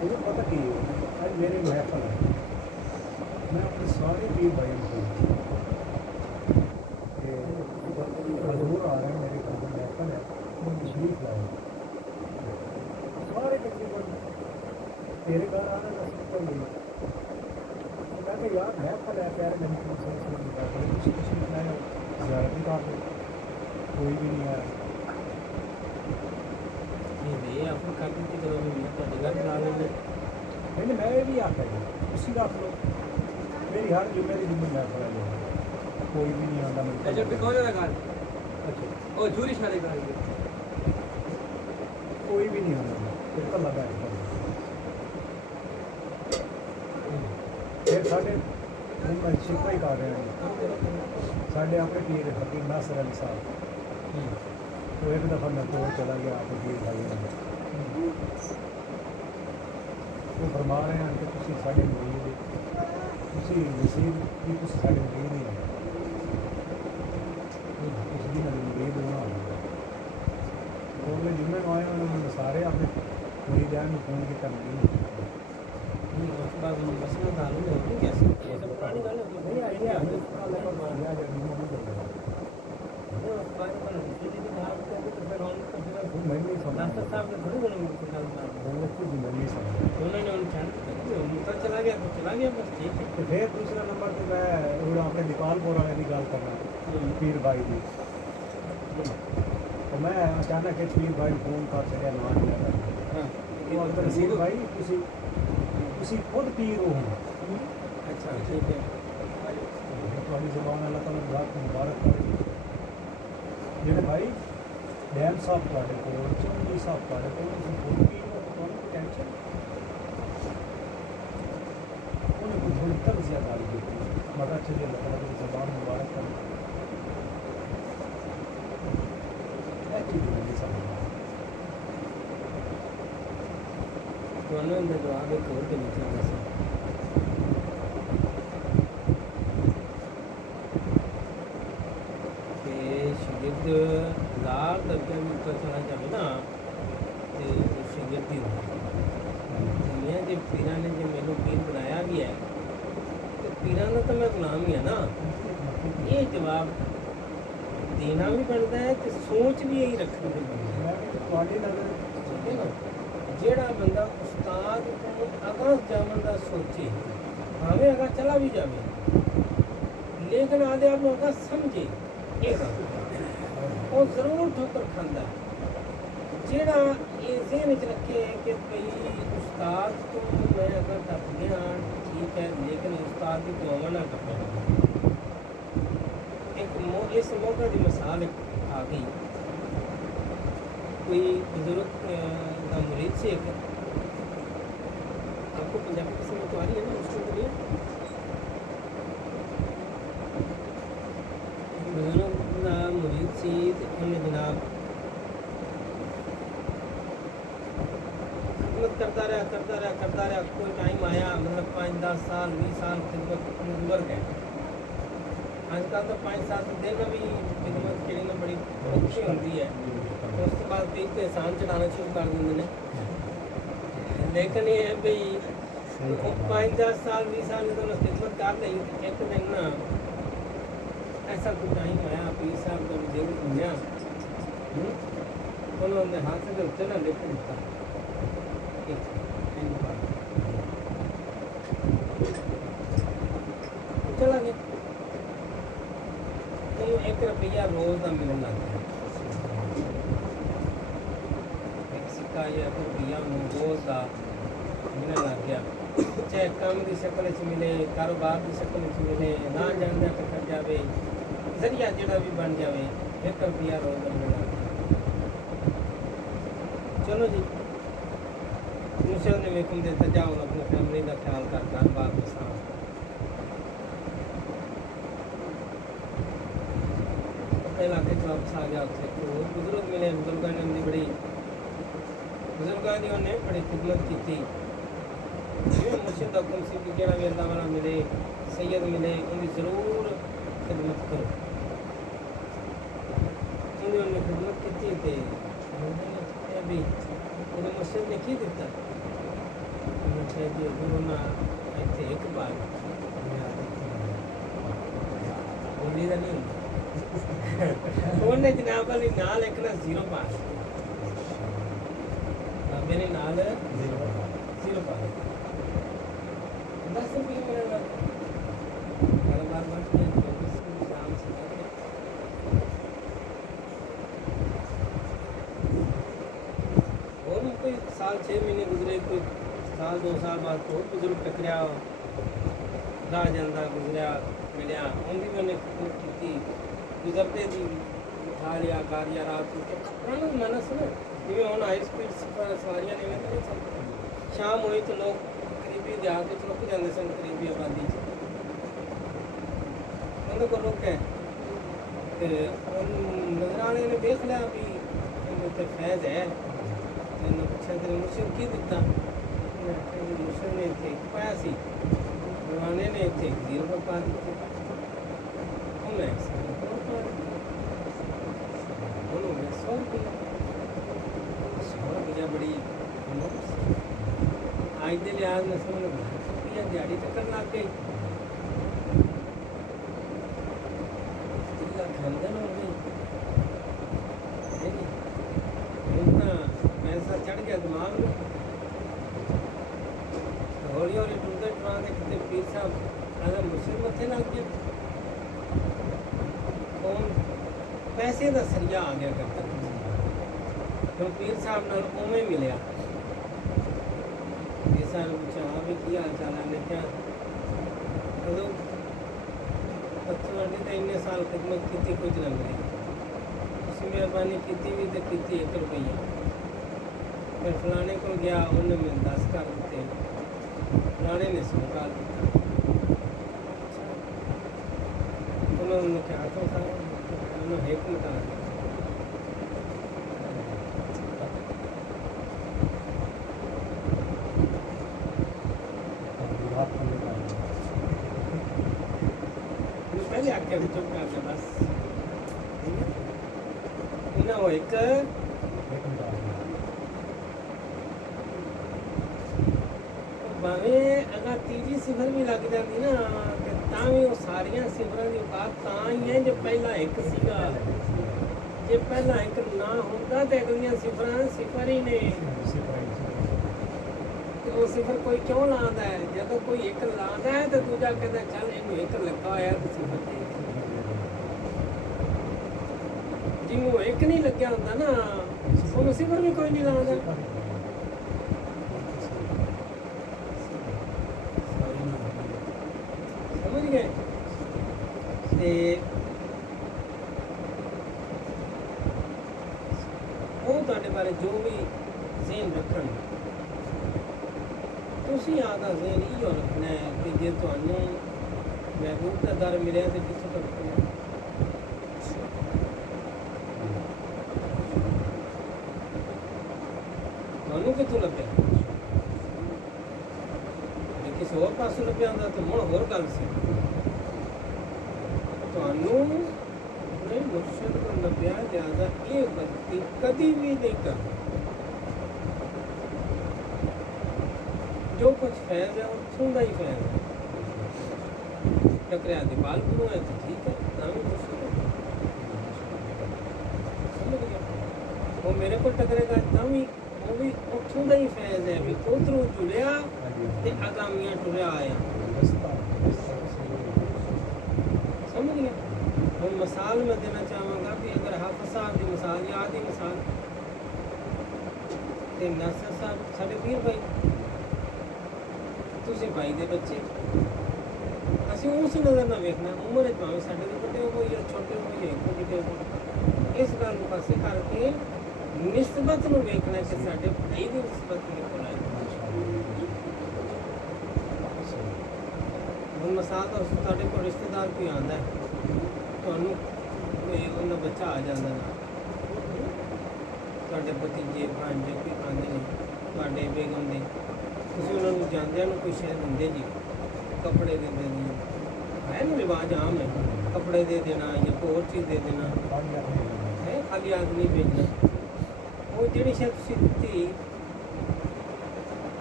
مجھے پتہ کی آج میرے محفل ہے میں اپنے سارے پیر بھائیوں کو حضور آ رہے ہیں میرے گھر میں محفل ہے وہ تشریف لائے سارے تقریباً تیرے گھر آنا کا سب کو نہیں میں کہ یار محفل ہے پیارے نبی کریم صلی اللہ علیہ وسلم کا کسی تشریف لائے ہو زیارت بھی کر دو کوئی بھی نہیں آیا نہیں میں بھی آتا ہے اسی رکھ لو میری ہر جمعے کی جمعے محفل ہے کوئی بھی نہیں آتا میرے کوئی بھی نہیں آتا پھر تو لگا ہے پھر سارے شکوا ہی کر رہے ہیں سارے اپنے پیر فقیر ناصر علی صاحب تو ایک دفعہ میں تو چلا گیا آپ پیر بھائی وہ فرما رہے ہیں کہ تسی سارے مرید تسی نصیب بھی تسی سارے مرید ہی ہیں اس دن مرید ہونا تو میں جمعے کو آئے انہوں نے سارے اپنے مریدان میں فون کیا نہیں چلا گیا بس ٹھیک ہے پھر دوسرا نمبر تو میں اپنے دیپال پور والے کی گل کرنا پیر بھائی کی تو میں اچانک ایک پیر بھائی فون کر چڑیا نام لیا نصیر بھائی تسی خود پیر ہو اچھا ٹھیک ہے تھوڑی زبان اللہ تعالیٰ رات مبارک کرے جڑے بھائی ڈیم صاحب تھوڑے کو چونی صاحب تھوڑے کو تسی خود پیر ہو تو کوئی ٹینشن انہیں کوئی تھوڑی تغذیہ ڈال دیتی مگر چلیے اللہ تعالیٰ کی زبان مبارک کرے ایسی بھی نہیں سمجھا جواب ایک اور دینا چاہتا سر کہ شگرد ہزار درجہ بھی اوپر چلا جائے نا تو شگردی دنیا کے پیران نے جو میرے پیر بنایا بھی ہے تو پیران تو میں غلام ہی ہے نا یہ جواب دینا بھی بنتا ہے تو سوچ بھی یہی رکھنا بھی بنتا ہے جیڑا بندہ استاد کو اگاں جامن دا سوچے ہمیں اگاں چلا بھی جاوے لیکن آدھے آپ لوگوں کا سمجھے یہ گل وہ ضرور ٹھوکر کھاندا ہے جیڑا یہ ذہن وچ رکھے کہ بھئی استاد تو میں اگر ٹپ گیا ٹھیک ہے لیکن استاد کی دعا نہ کرنا ایک اس موقع کی مثال آ گئی کوئی بزرگ کا مرید سے ایک آپ کو پنجابی قسم میں تو آ رہی ہے نا اس کے لیے بزرگ کا مرید سی انہیں جناب خدمت کرتا رہا کوئی ٹائم آیا مطلب 5-10 سال 20 سال خدمت گزر گئے آج کل تو 5 سال سے دن بھی خدمت کے لیے بڑی خوشی ہوتی ہے اس کے بعد پیر پہ احسان چڑھانا شروع کر دیں لیکن یہ ہے بھائی 5-10 سال 20 سال میں تو خدمت کر لی ایک دن نا ایسا کوئی ٹائم آیا پیر صاحب کا جیل بنیا انہوں نے ہاتھ سے اتنے نہ لکھ دیتا چلا گیا ایک روپیہ روز کا ملن لگ گیا سکا یا روپیہ روز کا ملن لگ گیا چاہے کام کی شکل ملے کاروبار کی شکل ملے نہ جانا ٹکر جائے ذریعہ جڑا بھی بن جائے 1 روپیہ روز کا ملن لگ گیا چلو جی دوسرے نے ویکم دیتا جاؤ اپنی فیملی کا خیال کر کاروبار کے ساتھ علاقے سے واپس آ گیا اتنے بزرگ ملے بزرگوں نے بڑی بزرگوں نے انہیں بڑی خدمت کی تھی مرشد حکم سی کہ جڑا بھی اللہ والا ملے سید ملے ان کی ضرور خدمت کرو انہیں خدمت کی تھی ابھی مرشد نے کی دیتا ਅੱਛਾ ਜੀ ਫਿਰ ਉਹਨਾਂ ਇੱਥੇ ਇੱਕ ਬਾਰ ਬੋਲੀ ਦਾ ਨਹੀਂ ਹੁੰਦਾ ਉਹਨੇ ਜਨਾਬ ਵਾਲੀ ਨਾਲ ਇੱਕ ਨਾ ਜ਼ੀਰੋ ਪਾ ਬਾਬੇ ਨੇ ਨਾਲ ਜ਼ੀਰੋ ਪਾ ਦੱਸ ਰੁਪਏ ਮੇਰਾ ਨਾਲ ਕਾਰੋਬਾਰ ਬਣ ਗਿਆ ਸ਼ਾਮ से और कोई साल 6 महीने गुजरे कोई साल 2 साल बाद कोई बुजुर्ग टकरिया राह ਜਾਂਦਾ ਗੁਜ਼ਰਿਆ ਮਿਲਿਆ ਉਹਦੀ ਮੈंने ਕੀਤੀ ਗੁਜ਼ਰਦੇ ਦੀ ਉਠਾ ਲਿਆ ਕਾਰਿਆ ਰਾਤ ਨੂੰ ਕੱਪੜਾ ਨੂੰ ਮਨਸ ਨਾ ਜਿਵੇਂ ਹੁਣ ਹਾਈ ਸਪੀਡ ਸਵਾਰੀਆਂ ਨੇ ਨਹੀਂ ਸ਼ਾਮ ਹੋਈ ਤਾਂ ਲੋਕ ਕਰੀਬੀ ਦਿਹਾਤ ਵਿੱਚ ਰੁਕ ਜਾਂਦੇ ਸਨ ਕਰੀਬੀ ਆਬਾਦੀ 'ਚ ਉਹਨਾਂ ਕੋਲ ਰੁਕੇ ਤੇ ਨਜ਼ਰਾਣੇ ਨੇ ਵੇਖ ਲਿਆ ਵੀ ਇਹਨੂੰ ਤੇ ਫੈਜ਼ ਹੈ ਇਹਨੂੰ ਪੁੱਛਿਆ ਤੇਰੇ ਮੁਰਸ਼ਿਦ ਕੀ ਦਿੱਤਾ ਮੁਰਸ਼ਿਦ ਨੇ ਇੱਥੇ ਪਾਇਆ ਸੀ ਨਜ਼ਰਾਣੇ ਨੇ ਇੱਥੇ 0 ਰੁਪਏ ਪਾ ਦਿੱਤੇ ਉਹਨੇ 100 ਰੁਪਏ ਉਹਨੂੰ 100 ਰੁਪਏ ਬੜੀ ਅੱਜ ਦੇ ਲਿਹਾਜ਼ ਨਾਲ ਸਮਝ ਰੁਪਈਆ ਦਿਹਾੜੀ ਚੱਕਰ ਲੱਗ ਗਈ ਖੰਦਨ ਹੋ ਗਈ ਇतना पैसा चढ़ गया दिमाग में हौली हौली टूटते टुराते कितने पीर साहब अगर मुर्शिद मथे लग गए कौन पैसे का सरिया आ गया करता तो पीर साहब नाल उवें मिलिया पीर साहब ने पूछा हाँ भी की हाल चाल है क्या अदो पत्थर तो इन्ने साल खिदमत की कुछ ना मिली मेहरबानी की भी तो की 1 रुपया फिर फलाने को गया उन्हें मैं 10 कर दिते फलाने ने 100 कर दिता उन्होंने क्या तो था उन्होंने एक मिटा पहले आके चुप कर बस वो एक भावें अगर तीजी सिफर भी लग जाती ना ਤਾਂ ਵੀ ਉਹ ਸਾਰੀਆਂ ਸਿਫਰਾਂ ਦੀ ਔਕਾਤ ਤਾਂ ਹੀ ਹੈ ਜੇ ਪਹਿਲਾ ਇੱਕ ਸੀਗਾ ਜੇ ਪਹਿਲਾ ਇੱਕ ਨਾ ਹੁੰਦਾ ਤੇ ਅਗਲੀਆਂ ਸਿਫਰਾਂ ਸਿਫਰ ਹੀ ਨੇ ਤੇ ਉਹ ਸਿਫਰ ਕੋਈ ਕਿਉਂ ਲਾਉਂਦਾ ਹੈ ਜਦੋਂ ਕੋਈ ਇੱਕ ਲਾਉਂਦਾ ਹੈ ਤੇ ਦੂਜਾ ਕਹਿੰਦਾ ਚੱਲ ਇਹਨੂੰ ਇੱਕ ਲੱਗਾ ਹੋਇਆ ਤੇ ਸਿਫਰ ਦੇ ਜਿਹਨੂੰ ਇੱਕ ਨਹੀਂ ਲੱਗਿਆ ਹੁੰਦਾ ਨਾ ਉਹਨੂੰ ਸਿਫਰ ਵੀ ਕੋਈ ਨਹੀਂ ਲਾਉਂਦਾ ਸਮਝ ਗਏ ਤੇ ਉਹ ਤੁਹਾਡੇ ਬਾਰੇ ਜੋ ਵੀ ਜ਼ਹਿਨ ਰੱਖਣ ਤੁਸੀਂ ਆਦਾ ਜ਼ਹਿਨ ਇਹੋ ਰੱਖਣਾ ਹੈ ਕਿ ਜੇ ਤੁਹਾਨੂੰ ਮਹਿਬੂਬ ਦਾ ਦਰ ਮਿਲਿਆ ਤੇ ਕਿੱਥੋਂ ਤੱਕ ਤੁਹਾਨੂੰ ਕਿੱਥੋਂ ਲੱਭਿਆ ਜੇ ਕਿਸੇ ਹੋਰ ਪਾਸੋਂ ਲੱਭਿਆ ਹੁੰਦਾ ਤਾਂ ਹੁਣ ਹੋਰ ਗੱਲ ਸੀ ਤੁਹਾਨੂੰ ਆਪਣੇ ਮੁਰਸ਼ਿਦ ਤੋਂ ਲੱਭਿਆ ਜ਼ਿਆਦਾ ਇਹ ਗਲਤੀ ਕਦੀ ਵੀ ਨਹੀਂ ਕਰਨੀ ਜੋ ਕੁਝ ਫੈਜ਼ ਹੈ ਉੱਥੋਂ ਦਾ ਹੀ ਫੈਜ਼ ਹੈ ਟਕਰਿਆ ਦੇ ਬਾਲਪੁਰ ਹੈ ਤਾਂ ਠੀਕ ਹੈ ਤਾਂ ਵੀ ਮੁਰਸ਼ਿਦ ਹੈ ਸਮਝ ਗਿਆ ਉਹ ਮੇਰੇ ਕੋਲ ਟਕਰੇਗਾ ਤਾਂ ਵੀ ਉਹ ਵੀ ਉੱਥੋਂ ਦਾ ਹੀ ਫੈਜ਼ ਹੈ ਵੀ ਉਧਰੋਂ ਜੁੜਿਆ ਤੇ ਅਗਾਮੀਆਂ ਟੁਰਿਆ ਆਇਆ ਸਮਝ ਗਿਆ ਹੁਣ ਮਿਸਾਲ ਮੈਂ ਦੇਣਾ ਚਾਹਾਂਗਾ ਕਿ ਅਗਰ ਹਾਫਿਜ਼ ਸਾਹਿਬ ਦੀ ਮਿਸਾਲ ਜਾਂ ਆਦੀ ਮਿਸਾਲ ਤੇ ਨਾਸਰ ਸਾਹਿਬ ਸਾਡੇ ਪੀਰ ਭਾਈ ਤੁਸੀਂ ਭਾਈ ਦੇ ਬੱਚੇ ਅਸੀਂ ਉਸ ਨਜ਼ਰ ਨਾਲ ਵੇਖਣਾ ਉਮਰ ਵਿੱਚ ਭਾਵੇਂ ਸਾਡੇ ਦੇ ਵੱਡੇ ਹੋਏ ਜਾਂ ਛੋਟੇ ਹੋਏ ਇੱਕੋ ਜਿਹੇ ਇਸ ਗੱਲ ਨੂੰ ਪਾਸੇ ਕਰਕੇ ਨਿਸਬਤ ਨੂੰ ਵੇਖਣਾ ਕਿ ਸਾਡੇ ਭਾਈ ਦੀ ਨਿਸਬਤ ਕਿਹਦੇ ਕੋਲ ਹੈ ਹੁਣ ਮਿਸਾਲ ਦਾ ਤੁਹਾਡੇ ਕੋਲ ਰਿਸ਼ਤੇਦਾਰ ਕੋਈ ਆਉਂਦਾ ਹੈ ਤੁਹਾਨੂੰ ਕੋਈ ਉਹਨਾਂ ਬੱਚਾ ਆ ਜਾਂਦਾ ਨਾ ਤੁਹਾਡੇ ਭਤੀਜੇ ਭਾਂਜੇ ਕੋਈ ਆਉਂਦੇ ਨੇ ਤੁਹਾਡੇ ਬੇਗਮ ਦੇ ਤੁਸੀਂ ਉਹਨਾਂ ਨੂੰ ਜਾਂਦਿਆਂ ਨੂੰ ਕੋਈ ਸ਼ੈ ਦਿੰਦੇ ਜੀ ਕੱਪੜੇ ਦਿੰਦੇ ਜੀ ਹੈ ਨਾ ਰਿਵਾਜ ਆਮ ਹੈ ਕੱਪੜੇ ਦੇ ਦੇਣਾ ਜਾਂ ਕੋਈ ਹੋਰ ਚੀਜ਼ ਦੇ ਦੇਣਾ ਹੈ ਖਾਲੀ ਆਦਮੀ ਭੇਜਣਾ ਉਹ ਜਿਹੜੀ ਸ਼ੈ ਤੁਸੀਂ ਦਿੱਤੀ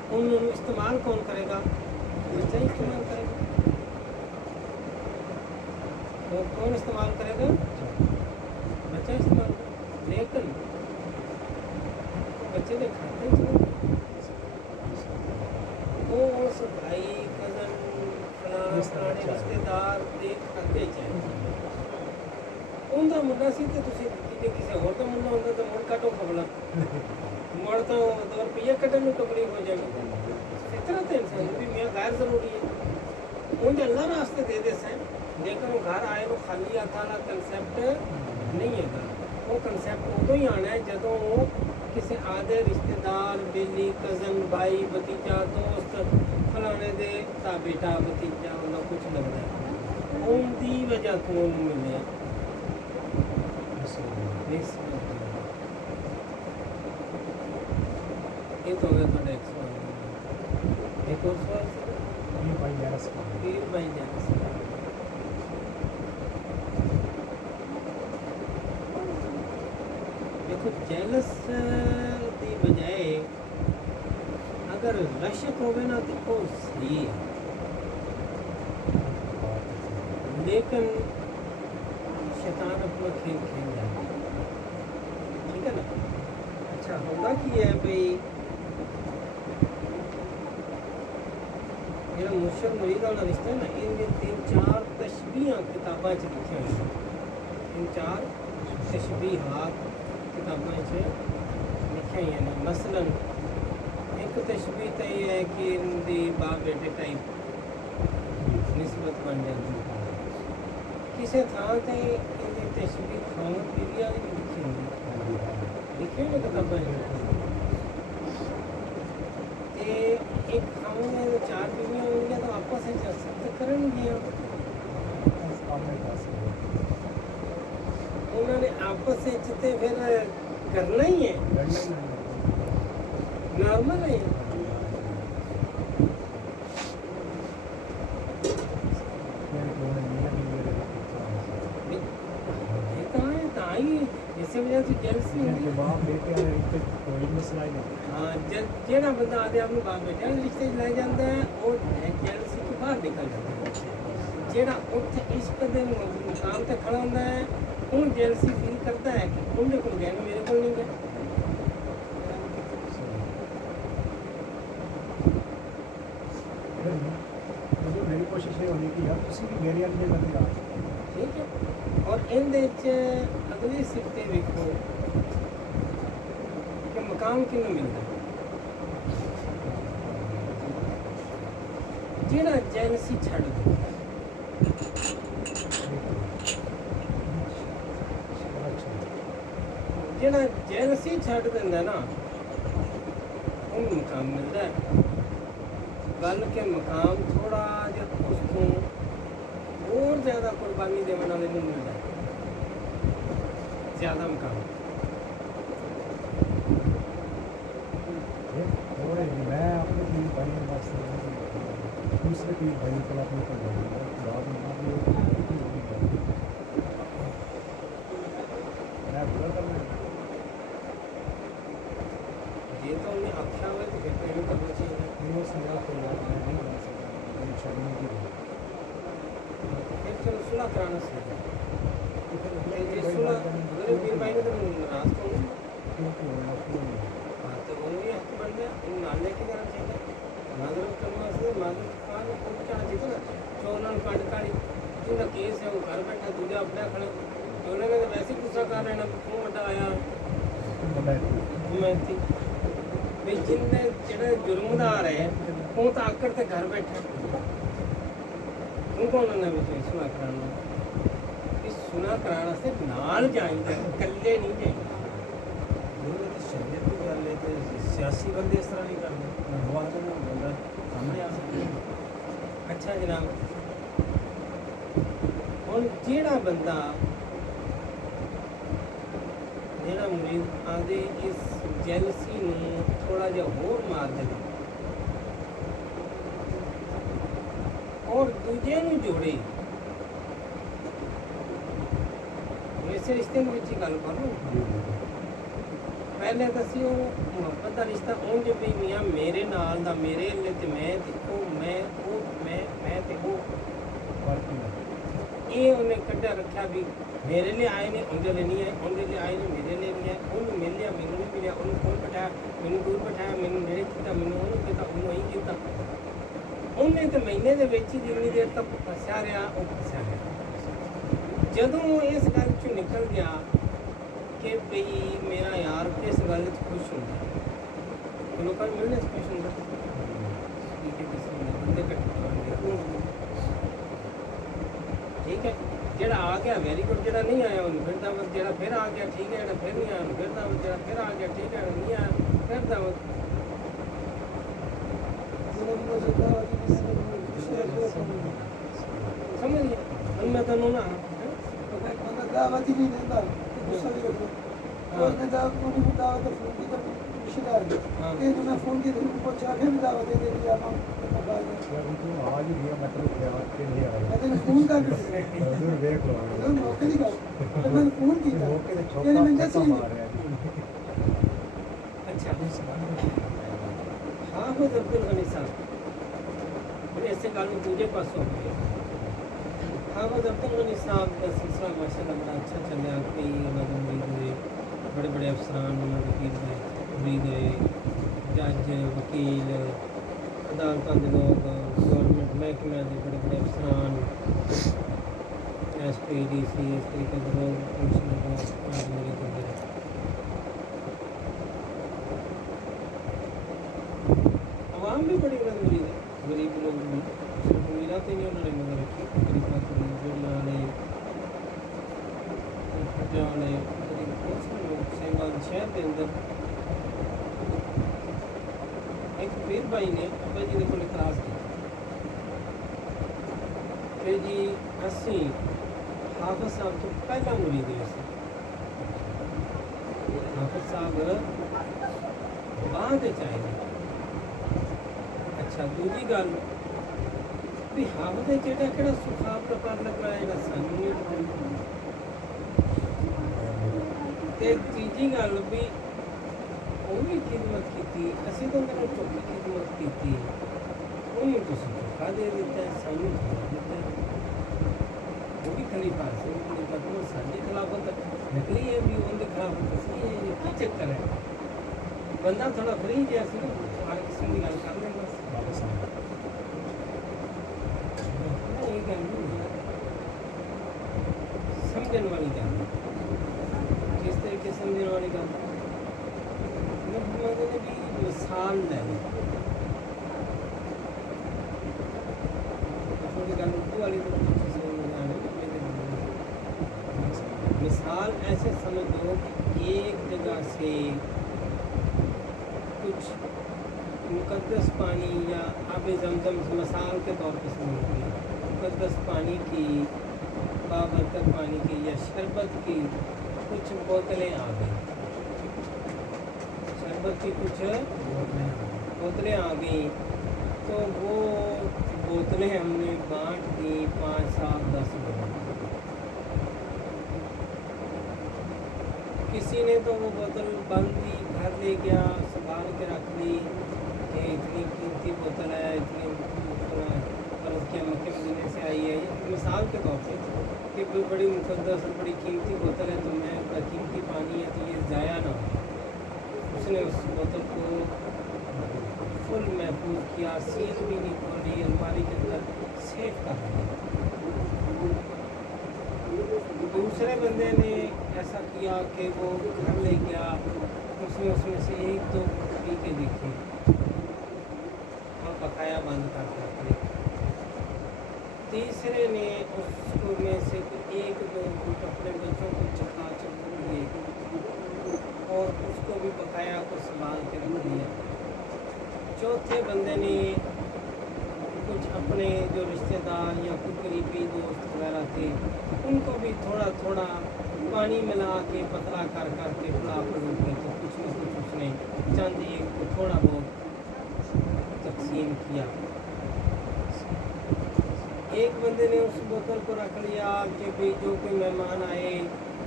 उन्होंने इस्तेमाल कौन करेगा? बच्चा ही इस्तेमाल करेगा। तो कौन इस्तेमाल करेगा? बच्चा इस्तेमाल करेगा। लेकिन बच्चे के खाते हैं वो उस भाई कजन फलाने रिश्तेदार के खाते चाहिए उनका मुंडा सी तो तुसी किसी किसी और का मुंडा होता तो मुंड काटो खबला मुड़ तो 2 रुपये कटन में टुकड़ी हो जाएगी फितरत है इंसान भी मैं गैर जरूरी है उनके अल्लाह रास्ते दे दे सैन लेकिन वो घर आए वो खाली आता ना कंसेप्ट नहीं है वो कंसेप्ट उदों ही आना है जदों वो किसी आधे रिश्तेदार बेली कजन भाई भतीजा दोस्त फलाने दे ता बेटा भतीजा उन्हें कुछ लगता है उनकी वजह तो मिले ये तो हो गया थोड़ा एक और सवाल ये भाई जैनस का पीर भाई जैनस देखो जेलस की बजाय अगर रशक होवे ना तो वो सही है लेकिन शैतान अपना खेल खेल जाए ठीक है ना अच्छा होगा कि है भाई मेरा मुर्शद मुरीद वाला रिश्ता है ना इनके 3-4 तशबीहां किताबां च लिखी हुई हैं 3-4 तशबीहात किताबां च लिखी हुई हैं मसलन एक तशबीह तो ये है कि इनकी बाप बेटे टाइप निस्बत बन जाती है किसी थां ते इनकी तशबीह खामद बीवी वाली भी लिखी हुई लिखी हुई किताबां एक खामद में 4 बीवियां होंगी तो आपस में सख्त करेंगे उन्होंने आपस में चिते फिर करना ही है नॉर्मल है इस वजह से जेलसी होगी बाप बेटे वाले रिश्ते कोई मसला ही नहीं हाँ जेड़ा बंदा आदे अपने बाप बेटे वाले रिश्ते ले जाता है वो जेलसी तो बाहर निकल जाता है जेड़ा उत्थे इश्क दे मुकाम ते खड़ा होता है वो जेलसी फील करता है कि उनके को गए मेरे को नहीं गए मेरी कोशिश ये होनी कि यार किसी भी मेरी अंदर बंदे आ ठीक है और इन अगली सिफते देखो कि मकाम किन्नू मिलता है जेड़ा जेलसी छड़ दे जेड़ा जेलसी छड़ देंदा ना उन मकाम मिलता है गल के मकाम थोड़ा जिहा उसको और ज़्यादा कुर्बानी देने वाले नहीं मिलता है ज़्यादा मकाम थोड़े मैं अपने पीर भाई के पास दूसरे पीर भाई को अपने को मैं बुरा करना ये तो उन्हें अच्छा हुआ तो फिर नहीं करना चाहिए नहीं वो मेरा कोई यार मैं नहीं बना सकता मेरी शर्म की फिर चलो सुलह कराना चाहिए ये सुलह अगर पीर भाई ने तो रास्ता नहीं हाँ तो वो भी हक बन गया उन नाले के करना चाहिए माधुरत करना से माधुरत खान को पहुँचाना चाहिए ना चौलन पंडकारी जिनका केस है वो घर बैठा दूजा अपना खड़े चौलन ने वैसे गुस्सा कर रहे ना क्यों बड़ा आया मैं थी भी जिनने जेड़ा जुर्मदार है वो तो आकर ते घर बैठे उनको उन्होंने भी तो सुना कराना इस सुना कराना से नाल जाएंगे कल्ले नहीं जाएंगे शरीयत की गल है तो सियासी बंदे इस तरह नहीं करते हुआ तो ना बंदा सामने आ सकता अच्छा जनाब हुण जेड़ा बंदा जेड़ा मुरीद आदे इस जेलसी नूं थोड़ा जिहा होर मार देवे और दूजे नूं जोड़े इस रिश्ते में अच्छी गल कर लो ਪਹਿਲੇ ਤਾਂ ਸੀ ਉਹ ਮੁਹੱਬਤ ਦਾ ਰਿਸ਼ਤਾ ਉਂਝ ਵੀ ਮੀਆਂ ਮੇਰੇ ਨਾਲ ਦਾ ਮੇਰੇ ਲਈ ਤੇ ਮੈਂ ਤੇ ਉਹ ਮੈਂ ਤੇ ਉਹ ਫਰਕ ਨਹੀਂ ਇਹ ਉਹਨੇ ਕੱਢਿਆ ਰੱਖਿਆ ਵੀ ਮੇਰੇ ਲਈ ਆਏ ਨੇ ਉਹਦੇ ਲਈ ਨਹੀਂ ਆਏ, ਉਹਦੇ ਲਈ ਆਏ ਨੇ ਮੇਰੇ ਲਈ ਨਹੀਂ ਆਏ, ਉਹਨੂੰ ਮਿਲ ਲਿਆ ਮੈਨੂੰ ਨਹੀਂ ਮਿਲਿਆ, ਉਹਨੂੰ ਕੋਲ ਬਿਠਾਇਆ ਮੈਨੂੰ ਦੂਰ ਬਿਠਾਇਆ, ਮੈਨੂੰ ਨੇੜੇ ਕੀਤਾ ਮੈਨੂੰ ਉਹਨੂੰ ਕੀਤਾ ਉਹਨੂੰ ਇਹੀ ਕੀਤਾ। ਉਹਨੇ ਤਾਂ ਮਹੀਨੇ ਦੇ ਵਿੱਚ ਹੀ ਜਿੰਨੀ ਦੇਰ ਤੱਕ ਫਸਿਆ ਰਿਹਾ ਉਹ ਫਸਿਆ ਰਿਹਾ। ਜਦੋਂ ਇਸ ਗੱਲ 'ਚੋਂ ਨਿਕਲ ਗਿਆ ਕਿ ਬਈ ਮੇਰਾ ਯਾਰ ਇਸ ਗੱਲ 'ਚ ਖੁਸ਼ ਹੁੰਦਾ ਤੇ ਲੋਕਾਂ ਨੂੰ ਮਿਲਣੇ 'ਚ ਖੁਸ਼ ਹੁੰਦਾ ਠੀਕ ਹੈ ਕਿਸੇ ਨੂੰ ਬੰਦੇ ਇਕੱਠੇ ਕਰਾਂਗੇ ਠੀਕ ਹੈ। ਜਿਹੜਾ ਆ ਗਿਆ ਵੈਰੀ ਗੁੱਡ, ਜਿਹੜਾ ਨਹੀਂ ਆਇਆ ਉਹਨੂੰ ਫਿਰ ਦਾਵਤ, ਜਿਹੜਾ ਫਿਰ ਆ ਗਿਆ ਠੀਕ ਹੈ, ਜਿਹੜਾ ਫਿਰ ਨਹੀਂ ਆਇਆ ਉਹਨੂੰ ਫਿਰ ਦਾਵਤ, ਜਿਹੜਾ ਫਿਰ ਆ ਗਿਆ ਠੀਕ ਹੈ, ਨਹੀਂ ਆਇਆ ਫਿਰ ਦਾਵਤ। ਸਮਝ ਗਿਆ ਹੁਣ ਮੈਂ ਤੁਹਾਨੂੰ ਨਾ ਬੰਦਾ ਦਾਵਤ ਹੀ ਨਹੀਂ ਦਿੰਦਾ ਗੁੱਸਾ ਵੀ ਰੱਖੋ ਉਹਨੇ ਦਾਵਤ ਨੂੰ ਨਹੀਂ ਦਾਵਤ ਫੋਨ ਕੀਤਾ ਰਿਸ਼ਤੇਦਾਰ ਇਹ ਨੂੰ ਮੈਂ ਫੋਨ ਕੀਤਾ ਉਹਨੂੰ ਪੁੱਛਿਆ ਫਿਰ ਵੀ ਦਾਵਤ ਦੇ ਦਿੱਤੀ ਆਪਾਂ ਬਾਅਦ ਯਾਰ ਤੂੰ ਆਜ ਹੀ ਗਿਆ ਮਤਲਬ ਕਿਹਾ ਕਿ ਨਹੀਂ ਆਇਆ ਮੈਂ ਤੈਨੂੰ ਫੋਨ ਕਰ ਹਜ਼ੂਰ ਵੇਖ ਲਓ ਉਹ ਮੌਕੇ ਦੀ ਗੱਲ ਤੇ ਮੈਂ ਫੋਨ ਕੀਤਾ ਮੌਕੇ ਤੇ ਇਹਨੇ ਮੈਨੂੰ ਛੋਕਾ ਦੱਸਿਆ ਮਾਰਿਆ अच्छा हाँ खुद अब्दुल गनी साहब फिर ऐसे गालों दूसरे पासों गए हाँ खुद अब्दुल गनी साहब का सिलसिला माशाल्लाह बड़ा अच्छा चल रहा। कई उन्होंने मुरीद हुए, बड़े बड़े अफसरान उन्होंने मुरीद हुए, जज वकील अदालतों के लोग गवर्नमेंट महकमे के बड़े बड़े अफसरान SP DC इस तरीके के लोग मुरीद होते हैं। आवाम भी बड़ी मजबूरी है, गरीब लोग भी सिर्फ अमीरात ही नहीं उन्होंने मदद रखी, गरीबात जोड़ने वाले खर्चा वाले गरीब बहुत सारे लोग सेवाल शहर के अंदर एक पीर भाई ने अब्बा जी को इतराज किया कि जी असी हाफिज साहब तो पहला मुरीद है हाफिज साहब बाद चाहिए। अच्छा दूसरी गल भी हाफिज जेड़ा केड़ा सुखाब का पर लग रहा है जेड़ा सानू नहीं पता ते तीजी गल भी ਉਹ ਵੀ ਖਿਦਮਤ ਕੀਤੀ ਅਸੀਂ ਤਾਂ ਉਹਨਾਂ ਨੂੰ ਚੌਕੀ ਖਿਦਮਤ ਕੀਤੀ ਉਹਨੂੰ ਤੁਸੀਂ ਧੋਖਾ ਦੇ ਦਿੱਤਾ ਸਾਨੂੰ ਧੋਖਾ ਦਿੱਤਾ ਉਹ ਵੀ ਖਲੀਫਾ ਸੀ ਖਲੀਫਾ ਤੋਂ ਸਾਡੀ ਖਿਲਾਫਤ ਨਿਕਲੀ ਹੈ ਵੀ ਉਹਦੇ ਖਿਲਾਫਤ ਸੀ ਇਹ ਕੀ ਚੱਕਰ ਹੈ ਬੰਦਾ ਥੋੜਾ ਫਰੀ ਜਿਹਾ ਸੀ ਨਾ ਹਰ ਕਿਸੇ ਦੀ ਗੱਲ ਕਰ ਲੈਂਦਾ ਸੀ ਵਾਪਸ ਆ ਇਹ ਗੱਲ ਨਹੀਂ ਸਮਝਣ ਵਾਲੀ ਗੱਲ ਕਿਸ ਤਰੀਕੇ ਸਮਝਣ ਵਾਲੀ ਗੱਲ ने भी मिसाल ले थोड़ी गल उर्दू वाली तो मिसाल ऐसे समझ लो कि एक जगह से कुछ मुकद्दस पानी या आब जमजम मिसाल के तौर पर समझिए मुकद्दस पानी की बाबरकत पानी की या शरबत की कुछ बोतलें आ गई शरबत की कुछ बोतलें आ गई तो वो बोतलें हमने बांट दी 5, 7, 10 लोगों को। किसी ने तो वो बोतल बंद दी घर ले गया संभाल के रख ली कि इतनी कीमती बोतल है इतनी फर्ज किया मक्के मदीने से आई है मिसाल के तौर पे कि कोई बड़ी मुकद्दस और बड़ी कीमती बोतल है तो मैं बड़ा कीमती पानी है तो ये ज़ाया ना हो। उसने उस बोतल को फुल महफूज किया सील भी नहीं खोली अलमारी के अंदर सेफ कर दिया। दूसरे बंदे ने ऐसा किया कि वो घर ले गया उसमें से एक दो पी के देखे और बकाया बंद कर दिया। तीसरे ने उसको में से एक दो घूट अपने बच्चों को चखा लिए और उसको भी बकाया को संभाल के रख दिया। चौथे बंदे ने कुछ अपने जो रिश्तेदार या कुछ करीबी दोस्त वगैरह थे उनको भी थोड़ा थोड़ा पानी मिला के पतला कर के पिला पड़ू के तो कुछ न कुछ उसने चांदी को थोड़ा बहुत तकसीम किया। एक बंदे ने उस बोतल को रख लिया कि भाई जो कोई मेहमान आए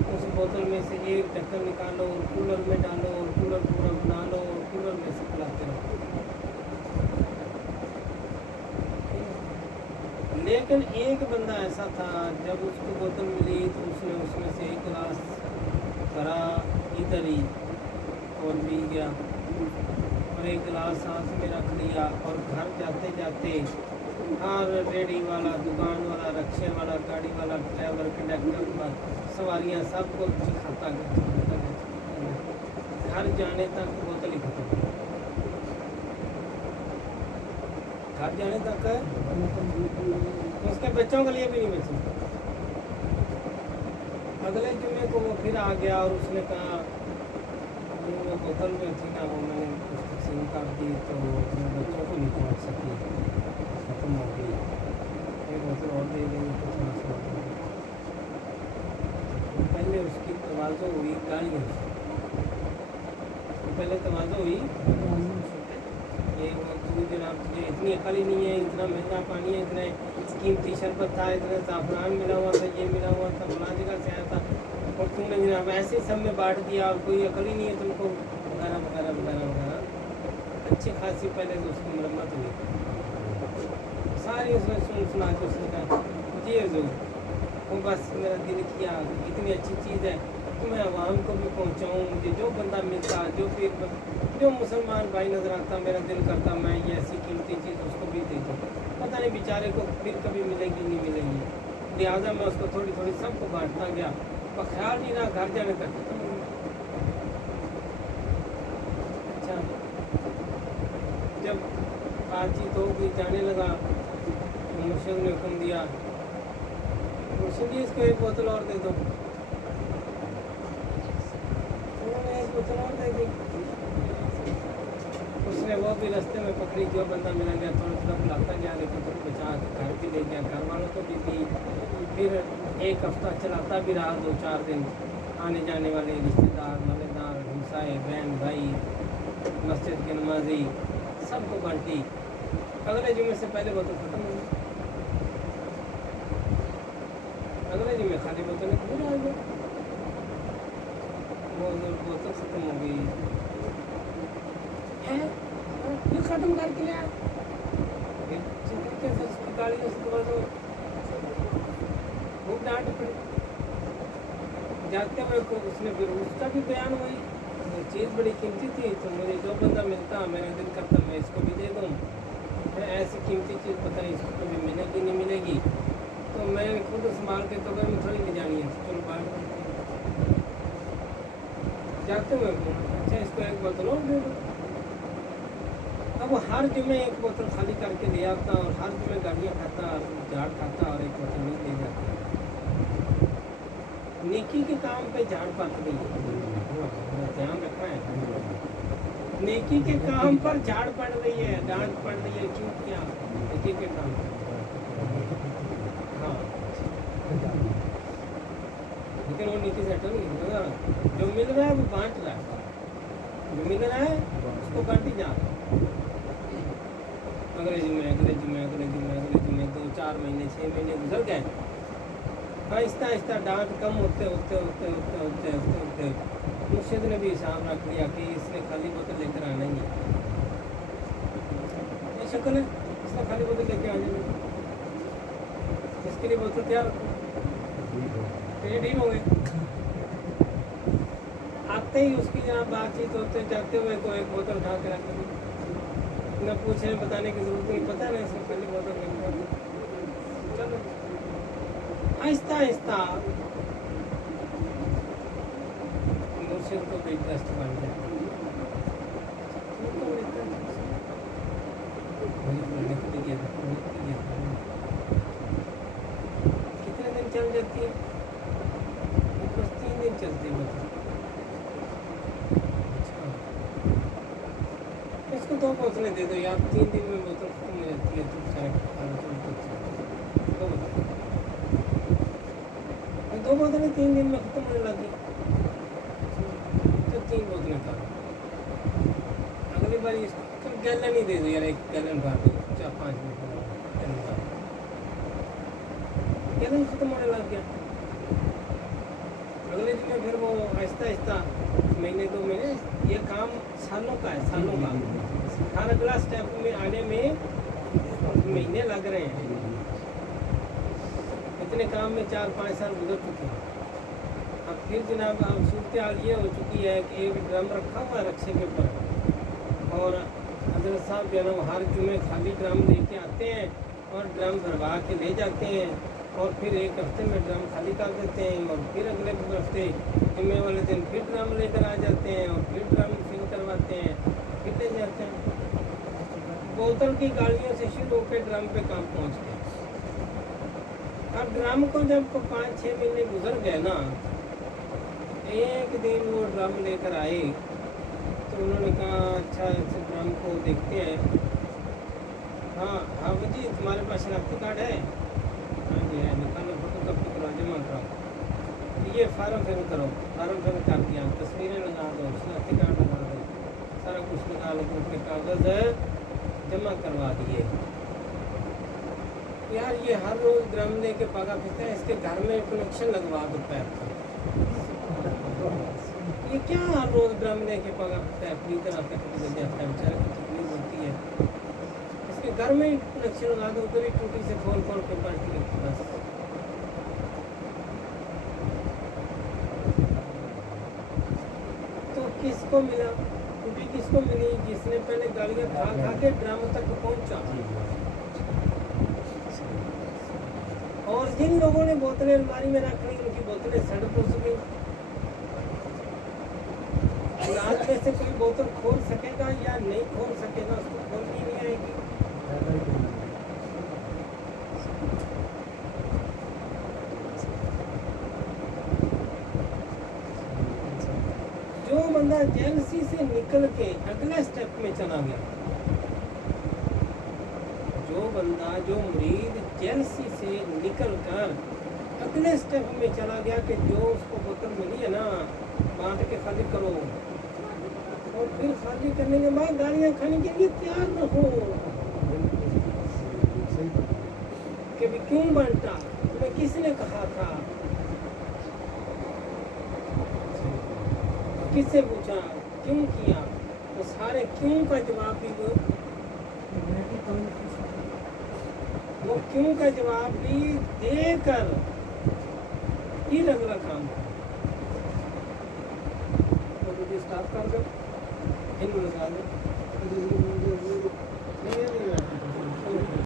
उस बोतल में से एक ढक्कन निकालो और कूलर में डालो और कूलर पूरा बना लो और कूलर में से पिलाते रहो। लेकिन एक बंदा ऐसा था, जब उसको बोतल मिली तो उसने उसमें से एक गिलास भरा इधर ही और पी गया, और एक गिलास हाथ में रख लिया, और घर जाते जाते हर रेडी वाला, दुकान वाला, रक्शे वाला, गाड़ी वाला, ड्राइवर, कंडक्टर, सवारियाँ सबको खाता गया। घर जाने तक बोतल ही खत्म, घर जाने तक उसके बच्चों के लिए भी नहीं बची। अगले जुम्मे को वो फिर आ गया और उसने कहा वो बोतल में थी ना, वो मैंने कुछ तकसीम कर दी तो मैं बच्चों को नहीं पहुँच सकी, ख़त्म हो गई, एक बोतल और दे देंगे कुछ मसला नहीं। पहले उसकी तवाज़ो हुई गालियों से, पहले तवाज़ो हुई ये वो तू जनाब तुझे इतनी अकल ही नहीं है, इतना महंगा पानी है, इतने कीमती शरबत था, इतना ज़ाफ़रान मिला हुआ था, ये मिला हुआ था, फलां जगह से आया था, और तुमने जनाब ऐसे सब में बांट दिया और कोई अकल ही नहीं है तुमको, वगैरह वगैरह वगैरह वगैरह। अच्छी खासी पहले तो उसकी मरम्मत हुई, सारी उसने सुना के उसने कहा जी हज़ूर, वो बस मेरा दिल किया इतनी अच्छी चीज़ है कि मैं आवाम को भी पहुँचाऊँ, मुझे जो बंदा मिलता, जो फिर जो मुसलमान भाई नज़र आता, मेरा दिल करता मैं ये ऐसी कीमती चीज़ उसको भी दे दूँ, पता नहीं बेचारे को फिर कभी मिलेगी नहीं मिलेगी, लिहाजा मैं उसको थोड़ी थोड़ी सबको बांटता गया, पर ख्याल नहीं रहा घर जाने तक। अच्छा, जब बातचीत हो गई, जाने लगा तो मुर्शिद ने हुक्म दिया, मुर्शिद जी इसको एक बोतल और दे दो। उन्होंने एक बोतल और दे दी, उसने वो भी रास्ते में पकड़ी, जो बंदा मिला गया थोड़ा थोड़ा बुलाता गया, लेकिन थोड़ी बचा के घर भी ले गया, घर वालों को भी दी। फिर एक हफ्ता चलाता भी रहा, 2-4 दिन, आने जाने वाले रिश्तेदार, मलेदार, हमसाए, बहन भाई, मस्जिद के नमाजी सबको बांटी। अगले जुम्मे से पहले बोतल ख़त्म हो गई, अगले जुम्मे खाली बोतल पूरा आ गया, वो बोतल ख़त्म हो गई है, ये ख़त्म करके लिया, कैसे उसकी गाड़ी उसके बाद वो डांट पड़ी। जाते हुए को उसने फिर उसका भी बयान हुई, वो चीज़ बड़ी कीमती थी तो मुझे जो बंदा मिलता मेरा दिल करता मैं इसको भी दे दूँ, मैं ऐसी कीमती चीज़ पता नहीं इसको कभी मिलेगी नहीं मिलेगी, तो मैं खुद संभाल के कबर में थोड़ी ले जानी है, चलो बाहर जाते हुए अच्छा इसको एक बोतल और दे दो। अब वो हर जुम्मे एक बोतल खाली करके ले आता और हर जुम्मे गाड़ियाँ खाता और झाड़ खाता और एक बोतल नहीं ले जाता। नेकी के काम पे झाड़ पड़ रही है, ध्यान रखना है, नेकी के काम पर झाड़ पड़ रही है, डांट पड़ रही है, क्यों किया नेकी के काम पर? हाँ, लेकिन वो नेकी सेटल नहीं होगा, जो मिल रहा है वो बांट रहा है, जो मिल रहा है उसको बांटी जा रहा है। अगले जुम्मे अगले जुम्मे अगले जुम्मे अगले जुम्मे 2-4 महीने 6 महीने गुजर गए, आहिस्ता आहिस्ता डांट कम होते होते होते होते होते होते होते मुर्शिद ने भी हिसाब रख लिया कि इसने खाली बोतल लेकर आना ही है, ये शक्ल है इसने खाली बोतल लेकर आ जाना, इसके लिए बोतल तैयार रखो, ये ठीक हो गए। आते ही उसकी जहाँ बातचीत होते जाते हुए को एक बोतल उठा के रख दी, न पूछने बताने की जरूरत नहीं, पता नहीं इसको खाली बोतल लेकर चलो। आहिस्ता आहिस्ता मुर्शिद को भी दस्त बन गया, कितने दिन चल जाती है? बस 3 दिन चलती है बोतल। इसको 2 बोतलें दे दो यार, 3 दिन में बोतल खत्म हो जाती है, तुम सारे दो बोतलें 3 दिन में खत्म होने लगी तो 3 बोतलें खा, अगली बार इसको गैलन ही दे दो यार, 1 गैलन भर दो, 4-5 मिनट गैलन खत्म होने लग गया। अगले जुमे फिर वो आहिस्ता आहिस्ता महीने 2 महीने, ये काम सालों का है, सालों का। हर अगला स्टेप में आने में महीने लग रहे हैं। इतने काम में 4-5 साल गुजर चुके हैं। अब फिर जनाब अब सूरत हाल ये हो चुकी है कि एक ड्रम रखा हुआ है रक्शे के ऊपर, और हजरत साहब जो है ना हर जुमे खाली ड्रम लेके आते हैं और ड्रम भरवा के ले जाते हैं, और फिर एक हफ्ते में ड्रम खाली कर देते हैं, और फिर अगले हफ्ते जुमे वाले दिन फिर ड्रम लेकर आ जाते हैं, और फिर ड्रम फिल करवाते हैं, फिर ले जाते हैं। बोतल की गाड़ियों से शुरू होकर ड्रम पे काम पहुंच गए। अब ड्रम को जब 5-6 महीने गुजर गए ना, एक दिन वो ड्रम लेकर आए तो उन्होंने कहा अच्छा इस ड्रम को देखते हैं। हाँ हाँ जी तुम्हारे पास शनाख्ती कार्ड है? हाँ जी है, निकालो फोटो कॉपी करो, जमा कराओ, ये फार्म फिल करो। फार्म फिल कर दिया, तस्वीरें लगा दो, शनाख्ती कार्ड लगा दो, सारा कुछ लगा लो, के कागज़ जमा करवा दिए। यार ये हर रोज़ ड्रम लेके पागा फिरता है, इसके घर में कनेक्शन लगवा दो पैर का। ये क्या हर रोज़ ड्रम लेके पागा फिरता है, अपनी तरह तक जाता है, बेचारे को तकलीफ होती है। इसके घर में ही कनेक्शन लगा दो, उधर ही टूटी से खोल खोल के बाल्टी रखी बस। तो किसको मिला? टूटी किसको मिली? जिसने पहले गालियाँ खा खा के ड्रम तक पहुँचा। और जिन लोगों ने बोतलें अलमारी में रख ली, उनकी बोतलें सड़ फुस गई। आज में से कोई बोतल खोल सकेगा या नहीं खोल सकेगा, उसको खोलनी नहीं आएगी। जो बंदा जेलसी से निकल के अगले स्टेप में चला गया, जो बंदा जो मुरीद जेलसी से निकल कर अगले स्टेप में चला गया कि जो उसको बोतल मिली है ना बांट के खाली करो, और फिर खाली करने के बाद गालियाँ खाने के लिए तैयार रहो कि भी क्यों बांटा, तुम्हें किसने कहा था, किससे पूछा, क्यों किया। तो सारे क्यों का जवाब भी वो क्यों का जवाब भी देकर फिर अगला काम तो स्टार्ट कर दो, इन लगा दो। नहीं